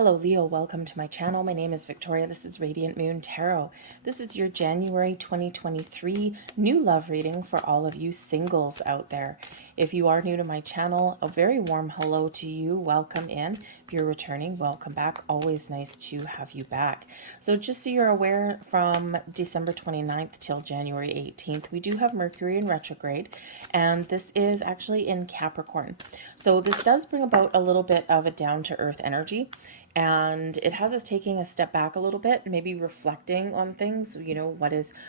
Hello Leo, welcome to my channel. My name is Victoria. This is Radiant Moon Tarot. This is your January 2023 new love reading for all of you singles out there. If you are new to my channel, a very warm hello to you. Welcome in. If you're returning, welcome back. Always nice to have you back. So just so you're aware, from December 29th till January 18th, we do have Mercury in retrograde, and this is actually in Capricorn. So this does bring about a little bit of a down-to-earth energy. And it has us taking a step back a little bit, maybe reflecting on things.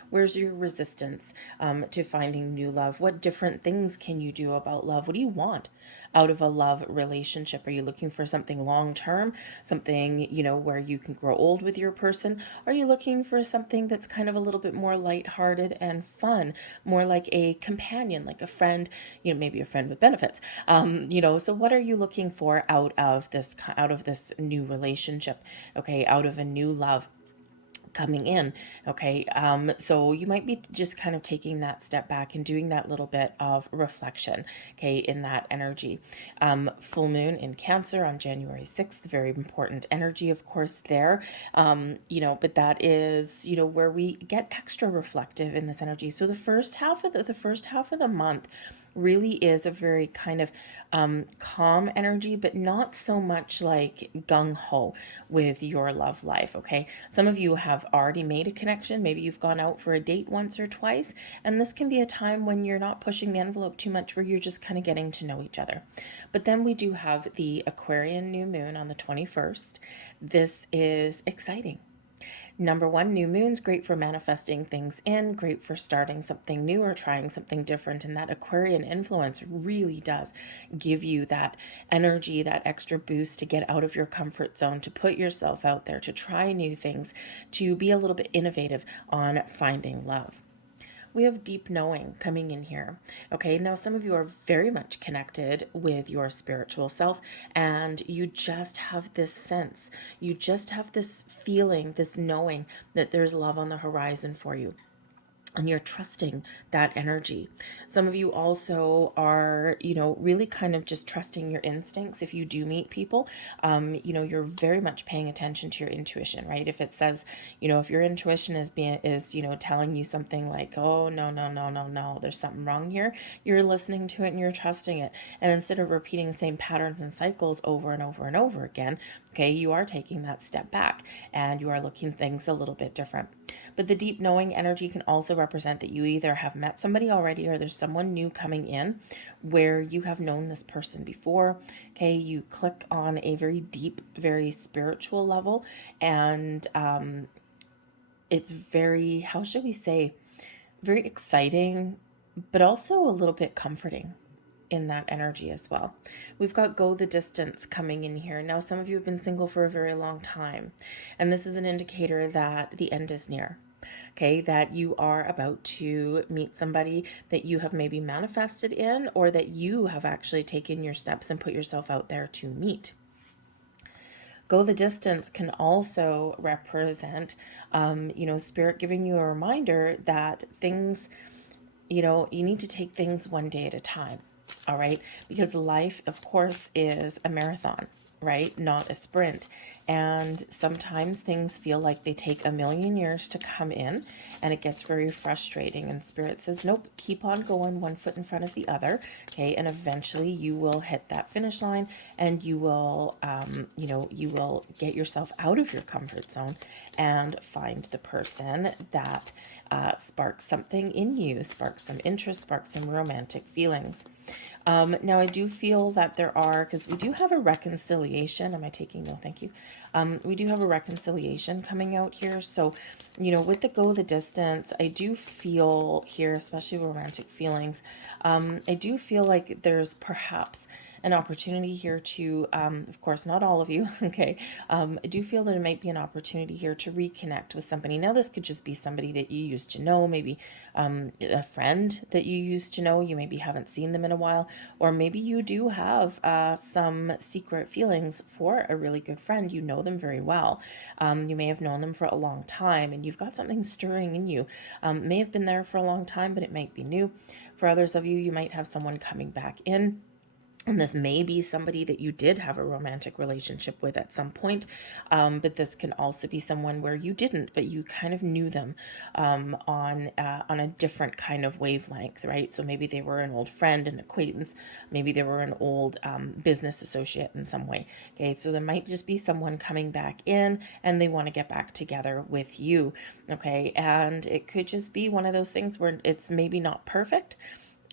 Where's your resistance to finding new love? What different things can you do about love? What do you want out of a love relationship? Are you looking for something long term, something, where you can grow old with your person? Are you looking for something that's kind of a little bit more lighthearted and fun, more like a companion, like a friend, maybe a friend with benefits? So what are you looking for out of this new relationship? Okay, out of a new love coming in. Okay, so you might be just kind of taking that step back and doing that little bit of reflection, okay, in that energy. Full moon in Cancer on January 6th, very important energy, of course, there. But that is, where we get extra reflective in this energy. So the first half of the month really is a very kind of calm energy, but not so much like gung-ho with your love life, okay? Some of you have already made a connection. Maybe you've gone out for a date once or twice, and this can be a time when you're not pushing the envelope too much, where you're just kind of getting to know each other. But then we do have the Aquarian new moon on the 21st. This is exciting. Number one, new moon's great for manifesting things in, great for starting something new or trying something different. And that Aquarian influence really does give you that energy, that extra boost to get out of your comfort zone, to put yourself out there, to try new things, to be a little bit innovative on finding love. We have deep knowing coming in here. Okay, now some of you are very much connected with your spiritual self, and you just have this sense, you just have this feeling, this knowing that there's love on the horizon for you. And you're trusting that energy. Some of you also are, really kind of just trusting your instincts. If you do meet people, you're very much paying attention to your intuition, right? If it says, if your intuition is telling you something like, oh, no, no, no, no, no, there's something wrong here, you're listening to it and you're trusting it. And instead of repeating the same patterns and cycles over and over and over again, okay, you are taking that step back and you are looking things a little bit different. But the deep knowing energy can also represent that you either have met somebody already or there's someone new coming in where you have known this person before. Okay, you click on a very deep, very spiritual level, and it's very, how should we say, very exciting, but also a little bit comforting in that energy as well. We've got go the distance coming in here. Now, some of you have been single for a very long time, and this is an indicator that the end is near. Okay, that you are about to meet somebody that you have maybe manifested in, or that you have actually taken your steps and put yourself out there to meet. Go the distance can also represent, spirit giving you a reminder that things, you need to take things one day at a time. All right, because life, of course, is a marathon, right? Not a sprint. And sometimes things feel like they take a million years to come in, and it gets very frustrating. And Spirit says, nope, keep on going, one foot in front of the other. Okay, and eventually you will hit that finish line, and you will, you will get yourself out of your comfort zone and find the person that sparks something in you, sparks some interest, sparks some romantic feelings. Now, I do feel that there are, because we do have a reconciliation. Am I taking? No, thank you. We do have a reconciliation coming out here. So, with the go the distance, I do feel here, especially romantic feelings, I do feel like there's perhaps an opportunity here to, of course, not all of you, okay, I do feel that it might be an opportunity here to reconnect with somebody. Now, this could just be somebody that you used to know, maybe a friend that you used to know, you maybe haven't seen them in a while, or maybe you do have some secret feelings for a really good friend. You know them very well. You may have known them for a long time, and you've got something stirring in you. May have been there for a long time, but it might be new. For others of you, you might have someone coming back in. And this may be somebody that you did have a romantic relationship with at some point, but this can also be someone where you didn't, but you kind of knew them on a different kind of wavelength, right? So maybe they were an old friend, an acquaintance, maybe they were an old business associate in some way. Okay, so there might just be someone coming back in and they want to get back together with you. Okay, and it could just be one of those things where it's maybe not perfect,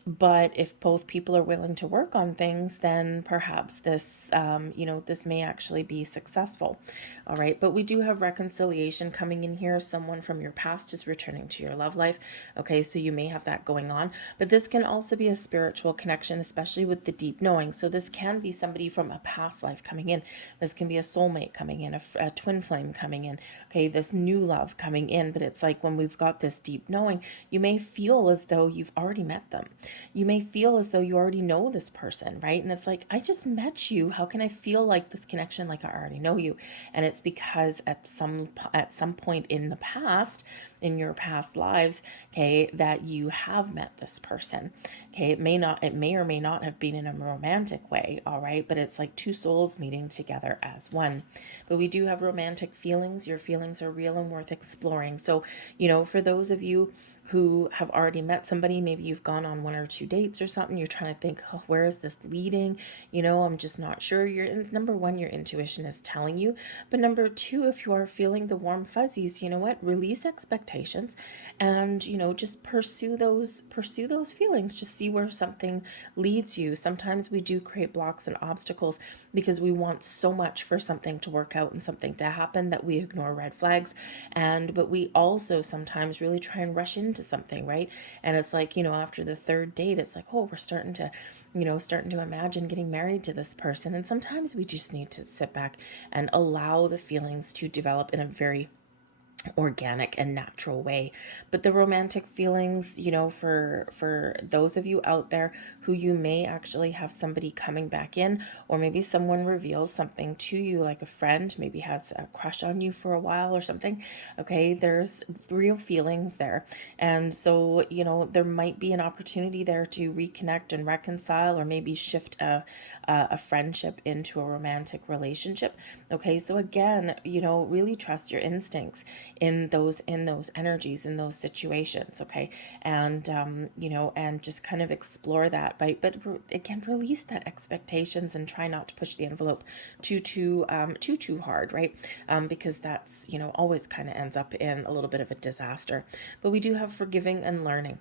but if both people are willing to work on things, then perhaps this, this may actually be successful. All right. But we do have reconciliation coming in here. Someone from your past is returning to your love life. Okay. So you may have that going on, but this can also be a spiritual connection, especially with the deep knowing. So this can be somebody from a past life coming in. This can be a soulmate coming in, a twin flame coming in. Okay. This new love coming in. But it's like when we've got this deep knowing, you may feel as though you've already met them. You may feel as though you already know this person, right? And it's like, I just met you. How can I feel like this connection like I already know you? And it's because at some point in the past, in your past lives, okay, that you have met this person. Okay, it may or may not have been in a romantic way, all right, but it's like two souls meeting together as one. But we do have romantic feelings. Your feelings are real and worth exploring. So, for those of you who have already met somebody, maybe you've gone on 1 or 2 dates or something, you're trying to think, oh, where is this leading? I'm just not sure. Number one, your intuition is telling you. But number two, if you are feeling the warm fuzzies, you know what? Release expectations and, just pursue those feelings. Just see where something leads you. Sometimes we do create blocks and obstacles because we want so much for something to work out and something to happen that we ignore red flags. But we also sometimes really try and rush into something, right? And it's like, after the third date, it's like, oh, we're starting to imagine getting married to this person. And sometimes we just need to sit back and allow the feelings to develop in a very organic and natural way. But the romantic feelings, for those of you out there who you may actually have somebody coming back in, or maybe someone reveals something to you, like a friend maybe has a crush on you for a while or something. Okay, there's real feelings there. And so, there might be an opportunity there to reconnect and reconcile, or maybe shift a friendship into a romantic relationship. Okay, so again, really trust your instincts in those energies, in those situations. Okay, and and just kind of explore that. But again, release that expectations and try not to push the envelope too hard, right? Because that's always kind of ends up in a little bit of a disaster. But we do have forgiving and learning.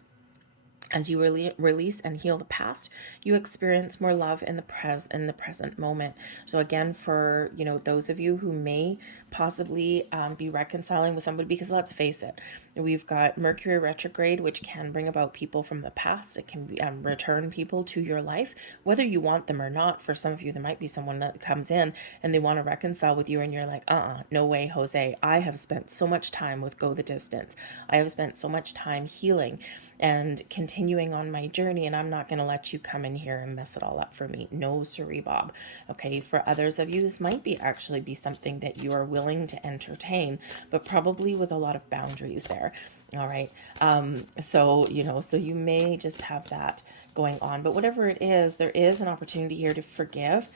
As you release and heal the past, you experience more love in the present moment. So again, for those of you who may possibly be reconciling with somebody, because let's face it, we've got Mercury retrograde, which can bring about people from the past. It can return people to your life, whether you want them or not. For some of you, there might be someone that comes in and they want to reconcile with you, and you're like, no way, Jose. I have spent so much time with Go the Distance. I have spent so much time healing and continuing on my journey, and I'm not going to let you come in here and mess it all up for me. No, siree, Bob. Okay, for others of you, this might actually be something that you are willing to entertain, but probably with a lot of boundaries there. All right. So you may just have that going on, but whatever it is, there is an opportunity here to forgive,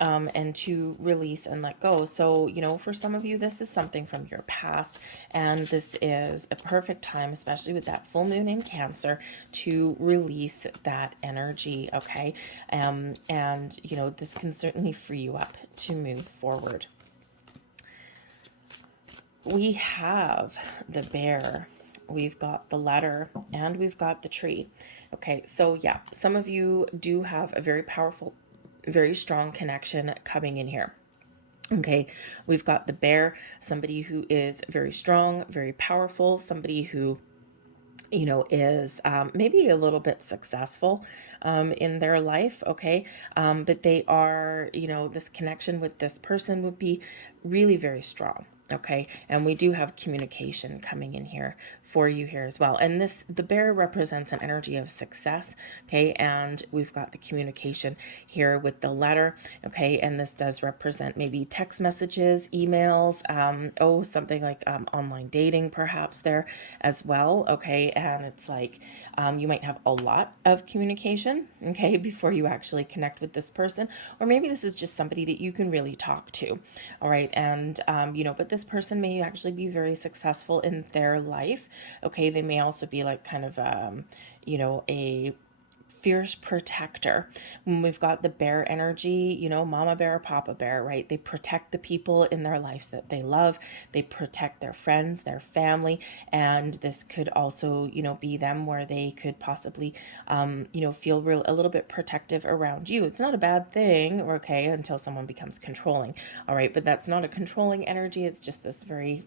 and to release and let go. So, for some of you, this is something from your past, and this is a perfect time, especially with that full moon in Cancer, to release that energy. Okay. And, this can certainly free you up to move forward. We have the bear, we've got the letter, and we've got the tree. Okay. So yeah, some of you do have a very powerful, very strong connection coming in here. Okay, we've got the bear, somebody who is very strong, very powerful, somebody who is maybe a little bit successful in their life. Okay, but they are, this connection with this person would be really very strong. Okay, and we do have communication coming in here for you here as well. And the bear represents an energy of success. Okay, and we've got the communication here with the letter. Okay, and this does represent maybe text messages, emails, something like online dating perhaps there as well. Okay, and it's like you might have a lot of communication, okay, before you actually connect with this person, or maybe this is just somebody that you can really talk to. All right, and but this person may actually be very successful in their life. Okay, they may also be like kind of a fierce protector. When we've got the bear energy, mama bear, papa bear, right? They protect the people in their lives that they love. They protect their friends, their family. And this could also, be them where they could possibly, feel a little bit protective around you. It's not a bad thing, okay, until someone becomes controlling. All right. But that's not a controlling energy. It's just this very,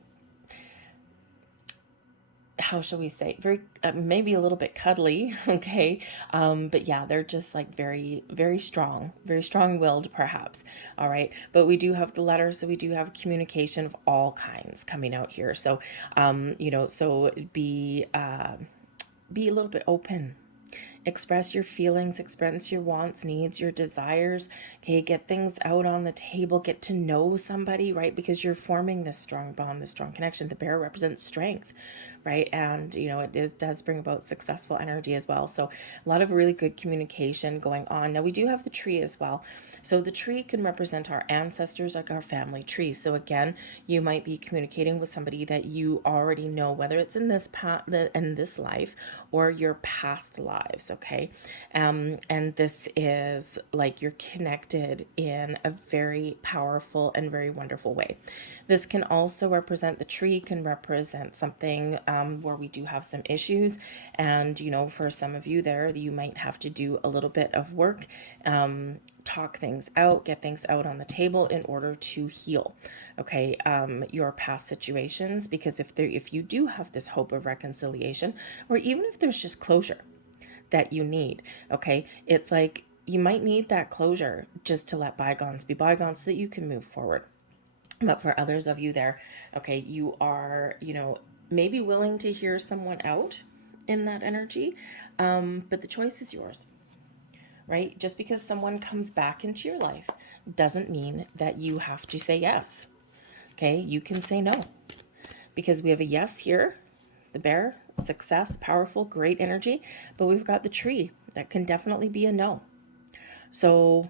how shall we say, very maybe a little bit cuddly, okay, but yeah, they're just like very, very strong-willed perhaps. All right, but we do have the letters, so we do have communication of all kinds coming out here. So so be a little bit open. Express your feelings, express your wants, needs, your desires. Okay, get things out on the table, get to know somebody, right? Because you're forming this strong bond, this strong connection. The bear represents strength, right? And, it does bring about successful energy as well. So a lot of really good communication going on. Now, we do have the tree as well. So the tree can represent our ancestors, like our family tree. So again, you might be communicating with somebody that you already know, whether it's in this life or your past lives. Okay, and this is like you're connected in a very powerful and very wonderful way. This can also represent, the tree can represent something where we do have some issues, and for some of you there, you might have to do a little bit of work, talk things out, get things out on the table in order to heal, okay, your past situations. Because if you do have this hope of reconciliation, or even if there's just closure that you need, okay, it's like you might need that closure just to let bygones be bygones so that you can move forward. But for others of you there, okay, you are, maybe willing to hear someone out in that energy, but the choice is yours, right? Just because someone comes back into your life doesn't mean that you have to say yes, okay? You can say no, because we have a yes here, the bear, success, powerful, great energy, but we've got the tree that can definitely be a no. So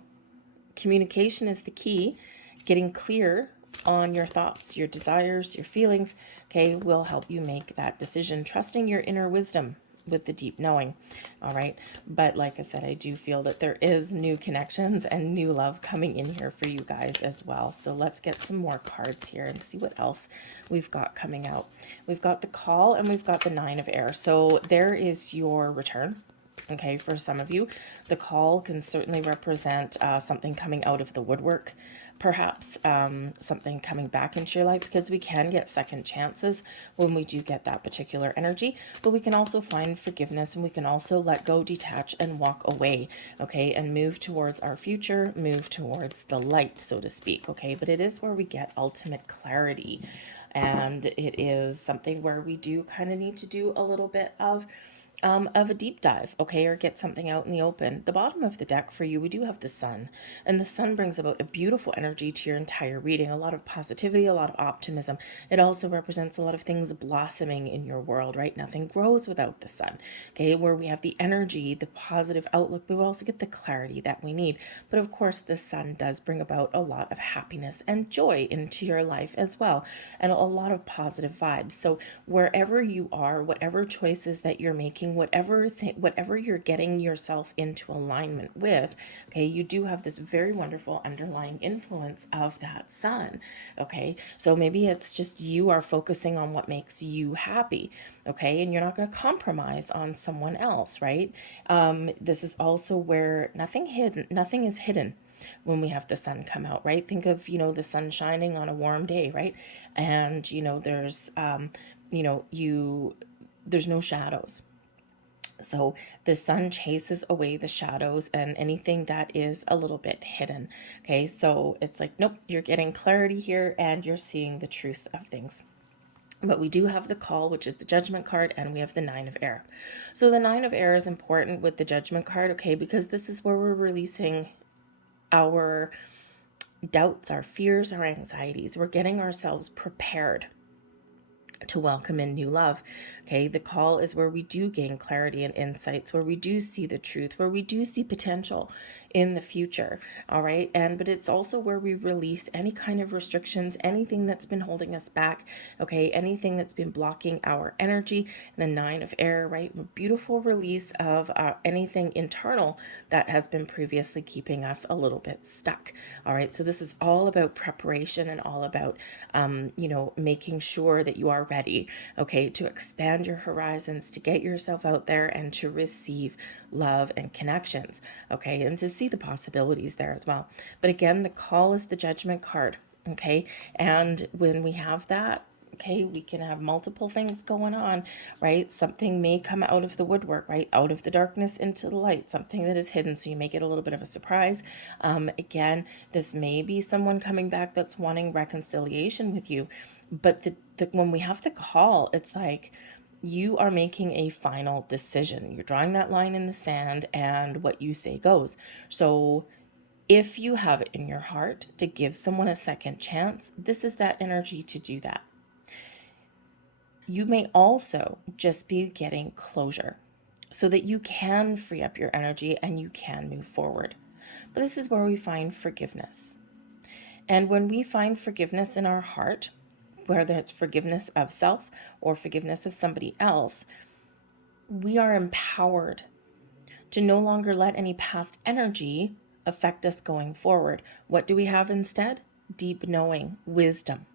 communication is the key. Getting clear on your thoughts, your desires, your feelings, okay, will help you make that decision, trusting your inner wisdom with the deep knowing. All right, but like I said, I do feel that there is new connections and new love coming in here for you guys as well. So let's get some more cards here and see what else we've got coming out. We've got the call and we've got the 9 of air. So there is your return. Okay, for some of you, the call can certainly represent something coming out of the woodwork, perhaps something coming back into your life, because we can get second chances when we do get that particular energy, but we can also find forgiveness, and we can also let go, detach, and walk away, okay, and move towards our future, move towards the light, so to speak, okay, but it is where we get ultimate clarity, and it is something where we do kind of need to do a little bit of a deep dive, okay, or get something out in the open. The bottom of the deck for you, we do have the sun, and the sun brings about a beautiful energy to your entire reading, a lot of positivity, a lot of optimism. It also represents a lot of things blossoming in your world, right? Nothing grows without the sun, okay, where we have the energy, the positive outlook, but we also get the clarity that we need. But of course, the sun does bring about a lot of happiness and joy into your life as well, and a lot of positive vibes. So wherever you are, whatever choices that you're making, whatever you're getting yourself into alignment with, okay, you do have this very wonderful underlying influence of that sun, okay? So maybe it's just you are focusing on what makes you happy, okay? And you're not going to compromise on someone else, right? This is also where nothing is hidden when we have the sun come out, right? Think of, the sun shining on a warm day, right? And, there's no shadows. So the sun chases away the shadows and anything that is a little bit hidden. Okay, so it's like, nope, you're getting clarity here and you're seeing the truth of things. But we do have the call, which is the judgment card, and we have the nine of air. So the nine of air is important with the judgment card, okay, because this is where we're releasing our doubts, our fears, our anxieties. We're getting ourselves prepared to welcome in new love. Okay, the call is where we do gain clarity and insights, where we do see the truth, where we do see potential in the future. All right, but it's also where we release any kind of restrictions, anything that's been holding us back. Okay, anything that's been blocking our energy. The nine of air, right? A beautiful release of anything internal that has been previously keeping us a little bit stuck. All right, so this is all about preparation and all about making sure that you are ready, okay, to expand your horizons, to get yourself out there and to receive love and connections, okay, and to see the possibilities there as well. But again, the call is the judgment card, okay, and when we have that, okay, we can have multiple things going on, right? Something may come out of the woodwork, right? Out of the darkness into the light, something that is hidden. So you may get a little bit of a surprise. Again, this may be someone coming back that's wanting reconciliation with you. But when we have the call, it's like you are making a final decision. You're drawing that line in the sand, and what you say goes. So if you have it in your heart to give someone a second chance, this is that energy to do that. You may also just be getting closure so that you can free up your energy and you can move forward. But this is where we find forgiveness. And when we find forgiveness in our heart, whether it's forgiveness of self or forgiveness of somebody else, we are empowered to no longer let any past energy affect us going forward. What do we have instead? Deep knowing, wisdom.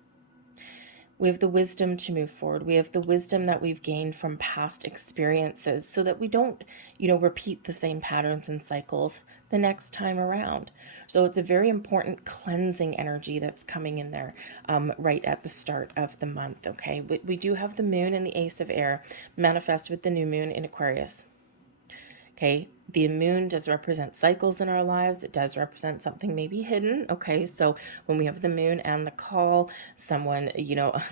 We have the wisdom to move forward. We have the wisdom that we've gained from past experiences so that we don't, repeat the same patterns and cycles the next time around. So it's a very important cleansing energy that's coming in there right at the start of the month, okay? We do have the moon and the ace of air manifest with the new moon in Aquarius. Okay, the moon does represent cycles in our lives. It does represent something maybe hidden. Okay, so when we have the moon and the call, someone,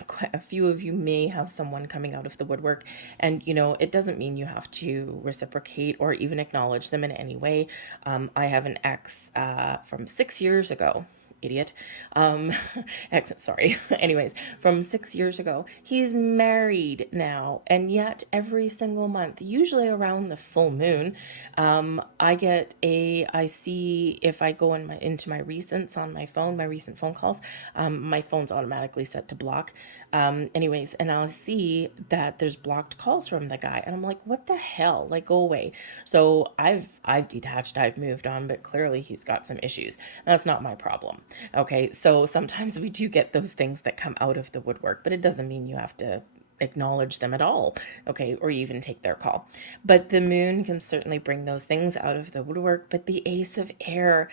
quite a few of you may have someone coming out of the woodwork. And, it doesn't mean you have to reciprocate or even acknowledge them in any way. I have an ex from 6 years ago. Idiot. Sorry. Anyways, from 6 years ago, he's married now, and yet every single month, usually around the full moon, I see if I go into my recents on my phone, my recent phone calls, my phone's automatically set to block. And I'll see that there's blocked calls from the guy, and I'm like, what the hell? Like, go away. So I've detached, I've moved on, but clearly he's got some issues. That's not my problem. Okay, so sometimes we do get those things that come out of the woodwork, but it doesn't mean you have to acknowledge them at all, okay, or even take their call. But the moon can certainly bring those things out of the woodwork. But the ace of air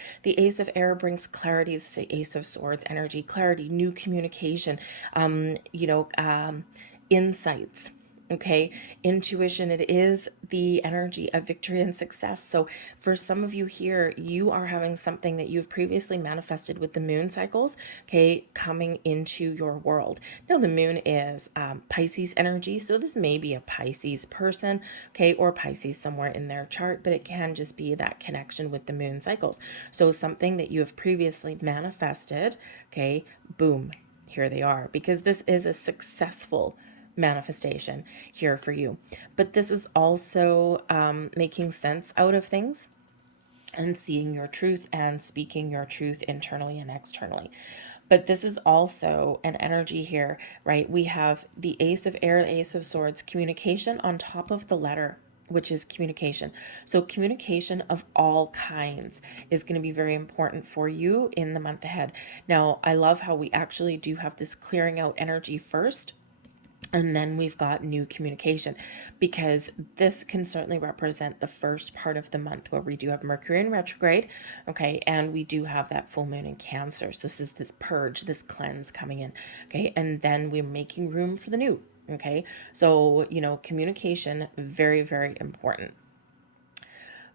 brings clarity. It's the ace of swords energy, clarity, new communication, insights. Okay, intuition, it is the energy of victory and success. So for some of you here, you are having something that you've previously manifested with the moon cycles, okay, coming into your world. Now, the moon is Pisces energy, so this may be a Pisces person, okay, or Pisces somewhere in their chart, but it can just be that connection with the moon cycles. So something that you have previously manifested, okay, boom, here they are, because this is a successful manifestation here for you. But this is also making sense out of things and seeing your truth and speaking your truth internally and externally. But this is also an energy here, right? We have the ace of air, ace of swords, communication on top of the letter, which is communication. So communication of all kinds is going to be very important for you in the month ahead. Now, I love how we actually do have this clearing out energy first, and then we've got new communication, because this can certainly represent the first part of the month where we do have Mercury in retrograde, okay, and we do have that full moon in Cancer. So this is this purge, this cleanse coming in, okay, and then we're making room for the new. Okay. So, communication, very, very important.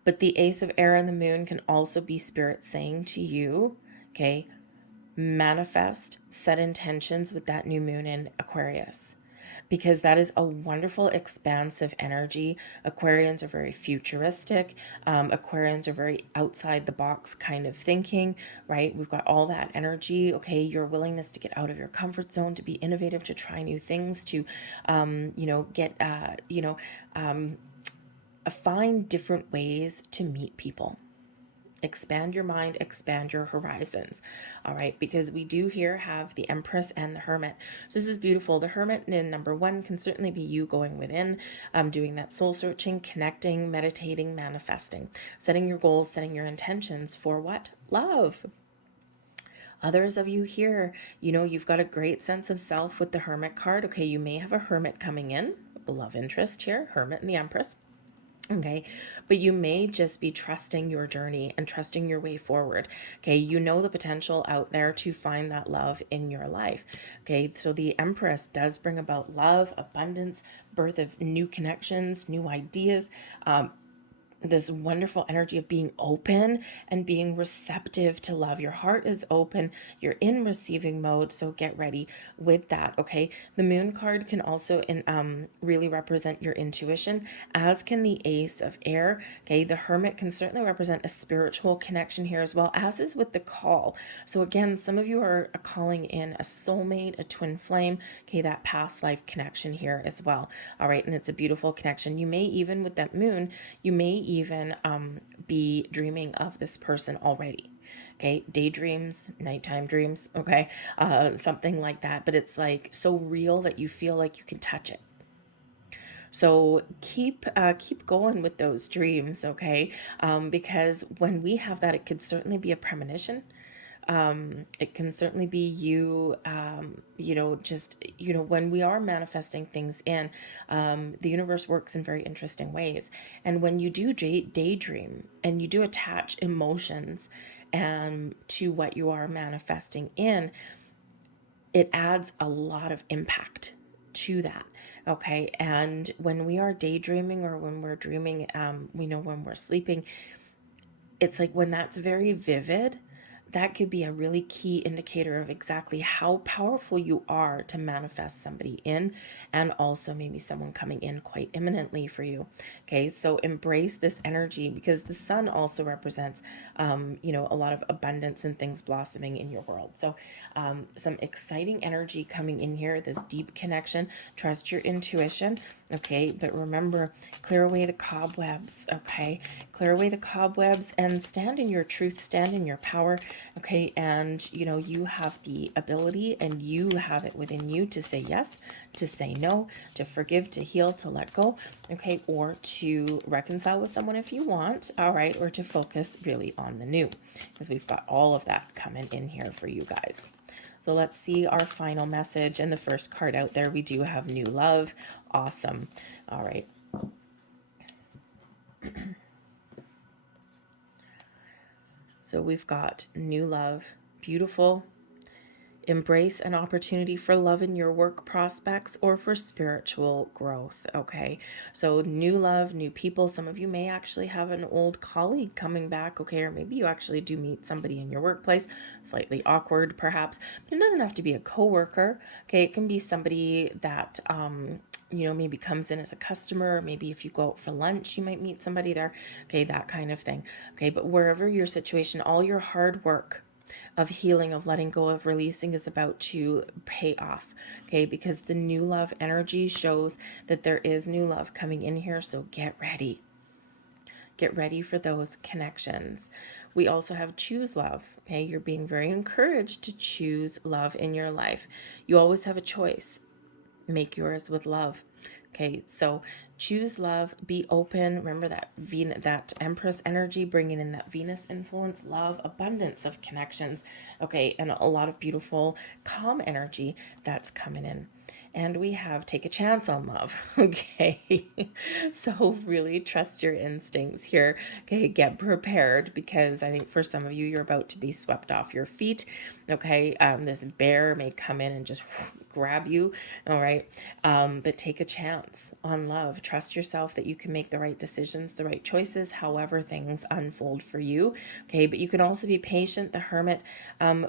But the Ace of Air and the Moon can also be Spirit saying to you, okay, manifest, set intentions with that new moon in Aquarius, because that is a wonderful expansive energy. Aquarians are very futuristic. Aquarians are very outside the box kind of thinking, right? We've got all that energy. Okay, your willingness to get out of your comfort zone, to be innovative, to try new things, to, get, find different ways to meet people. Expand your mind, expand your horizons. All right, because we do here have the Empress and the Hermit. So this is beautiful. The Hermit in number one can certainly be you going within, doing that soul searching, connecting, meditating, manifesting, setting your goals, setting your intentions for what? Love. Others of you here, you've got a great sense of self with the Hermit card. Okay, you may have a Hermit coming in, the love interest here, Hermit and the Empress. Okay, but you may just be trusting your journey and trusting your way forward. Okay, you know the potential out there to find that love in your life. Okay, so the Empress does bring about love, abundance, birth of new connections, new ideas, this wonderful energy of being open and being receptive to love. Your heart is open, you're in receiving mode, so get ready with that. Okay, the Moon card can also really represent your intuition, as can the Ace of Air. Okay, the Hermit can certainly represent a spiritual connection here as well, as is with the Call. So again, some of you are calling in a soulmate, a twin flame. Okay, that past life connection here as well. All right, and it's a beautiful connection. You may even, with that Moon, you may even be dreaming of this person already. Okay, daydreams, nighttime dreams, okay, something like that. But it's like so real that you feel like you can touch it. So keep going with those dreams, okay? Because when we have that, it could certainly be a premonition. It can certainly be you, when we are manifesting things in, the universe works in very interesting ways. And when you do daydream and you do attach emotions to what you are manifesting in, it adds a lot of impact to that. Okay. And when we are daydreaming or when we're dreaming, when we're sleeping, it's like when that's very vivid, that could be a really key indicator of exactly how powerful you are to manifest somebody in, and also maybe someone coming in quite imminently for you. Okay, so embrace this energy, because the sun also represents, a lot of abundance and things blossoming in your world. So some exciting energy coming in here, this deep connection. Trust your intuition. Okay, but remember, clear away the cobwebs. Okay, clear away the cobwebs and stand in your truth, stand in your power. Okay, and you have the ability and you have it within you to say yes, to say no, to forgive, to heal, to let go. Okay, or to reconcile with someone if you want. All right, or to focus really on the new, because we've got all of that coming in here for you guys. So let's see our final message. And the first card out there, we do have new love. Awesome. All right. So we've got new love. Beautiful. Embrace an opportunity for love in your work prospects or for spiritual growth. Okay, so new love, new people. Some of you may actually have an old colleague coming back. Okay, or maybe you actually do meet somebody in your workplace, slightly awkward perhaps, but it doesn't have to be a coworker. Okay, it can be somebody that maybe comes in as a customer. Maybe if you go out for lunch, you might meet somebody there. Okay, that kind of thing. Okay, but wherever your situation, all your hard work of healing, of letting go, of releasing is about to pay off. Okay, because the new love energy shows that there is new love coming in here. So get ready. Get ready for those connections. We also have choose love. Okay, you're being very encouraged to choose love in your life. You always have a choice. Make yours with love. Okay, so choose love, be open. Remember that that Empress energy, bringing in that Venus influence, love, abundance of connections. Okay, and a lot of beautiful, calm energy that's coming in. And we have take a chance on love. Okay, so really trust your instincts here. Okay, get prepared, because I think for some of you, you're about to be swept off your feet. Okay, this bear may come in and just grab you. All right. But take a chance on love. Trust yourself that you can make the right decisions, the right choices, however things unfold for you. Okay. But you can also be patient. The Hermit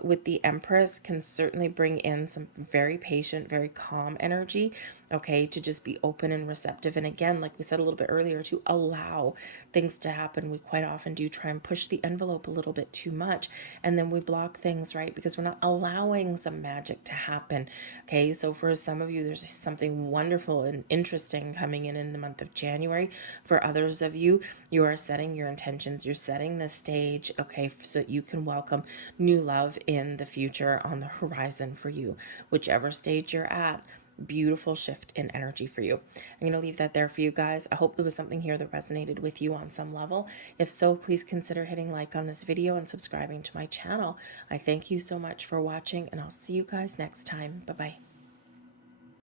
with the Empress can certainly bring in some very patient, very calm energy. Okay, to just be open and receptive. And again, like we said a little bit earlier, to allow things to happen. We quite often do try and push the envelope a little bit too much, and then we block things, right? Because we're not allowing some magic to happen. Okay, so for some of you, there's something wonderful and interesting coming in the month of January. For others of you, you are setting your intentions, you're setting the stage, okay, so that you can welcome new love in the future on the horizon for you, whichever stage you're at. Beautiful shift in energy for you. I'm going to leave that there for you guys. I hope there was something here that resonated with you on some level. If so, please consider hitting like on this video and subscribing to my channel. I thank you so much for watching, and I'll see you guys next time. Bye-bye.